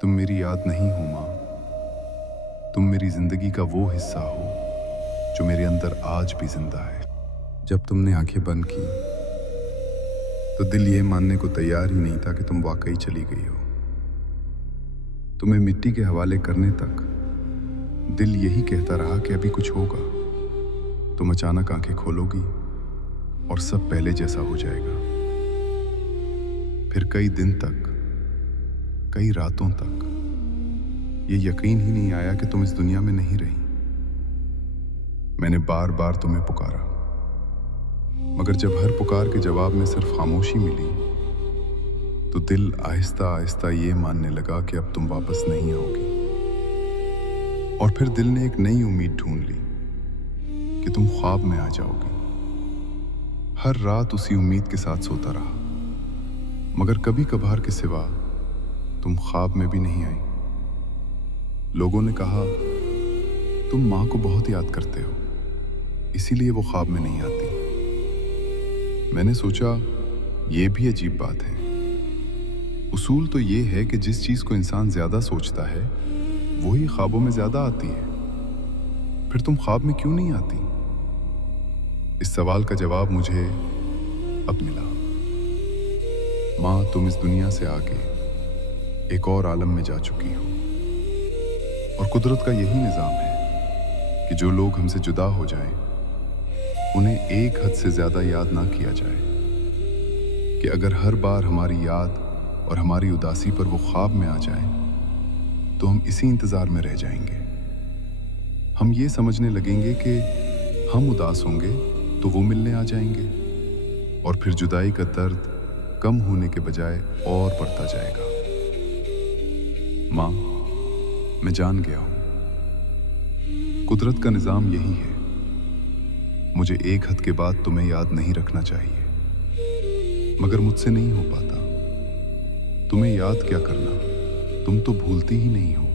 तुम मेरी याद नहीं हो माँ। तुम मेरी जिंदगी का वो हिस्सा हो जो मेरे अंदर आज भी जिंदा है। जब तुमने आंखें बंद की तो दिल ये मानने को तैयार ही नहीं था कि तुम वाकई चली गई हो। तुम्हें मिट्टी के हवाले करने तक दिल यही कहता रहा कि अभी कुछ होगा। तुम अचानक आंखें खोलोगी और सब पहले जैसा हो जाएगा। फिर कई दिन तक, कई रातों तक ये यकीन ही नहीं आया कि तुम इस दुनिया में नहीं रही। मैंने बार बार तुम्हें पुकारा, मगर जब हर पुकार के जवाब में सिर्फ खामोशी मिली तो दिल आहिस्ता आहिस्ता ये मानने लगा कि अब तुम वापस नहीं आओगी। और फिर दिल ने एक नई उम्मीद ढूंढ ली कि तुम ख्वाब में आ जाओगी। हर रात उसी उम्मीद के साथ सोता रहा, मगर कभी कभार के सिवा तुम ख्वाब में भी नहीं आई। लोगों ने कहा तुम माँ को बहुत याद करते हो, इसीलिए वो ख्वाब में नहीं आती। मैंने सोचा ये भी अजीब बात है। उसूल तो ये है कि जिस चीज को इंसान ज्यादा सोचता है वही ख्वाबों में ज्यादा आती है। फिर तुम ख्वाब में क्यों नहीं आती? इस सवाल का जवाब मुझे अब मिला। माँ, तुम इस दुनिया से आगे एक और आलम में जा चुकी हो, और कुदरत का यही निजाम है कि जो लोग हमसे जुदा हो जाएं, उन्हें एक हद से ज्यादा याद ना किया जाए। कि अगर हर बार हमारी याद और हमारी उदासी पर वो ख्वाब में आ जाए तो हम इसी इंतजार में रह जाएंगे। हम ये समझने लगेंगे कि हम उदास होंगे तो वो मिलने आ जाएंगे, और फिर जुदाई का दर्द कम होने के बजाय और बढ़ता जाएगा। माँ, मैं जान गया हूं कुदरत का निजाम यही है। मुझे एक हद के बाद तुम्हें याद नहीं रखना चाहिए, मगर मुझसे नहीं हो पाता। तुम्हें याद क्या करना, तुम तो भूलती ही नहीं हो।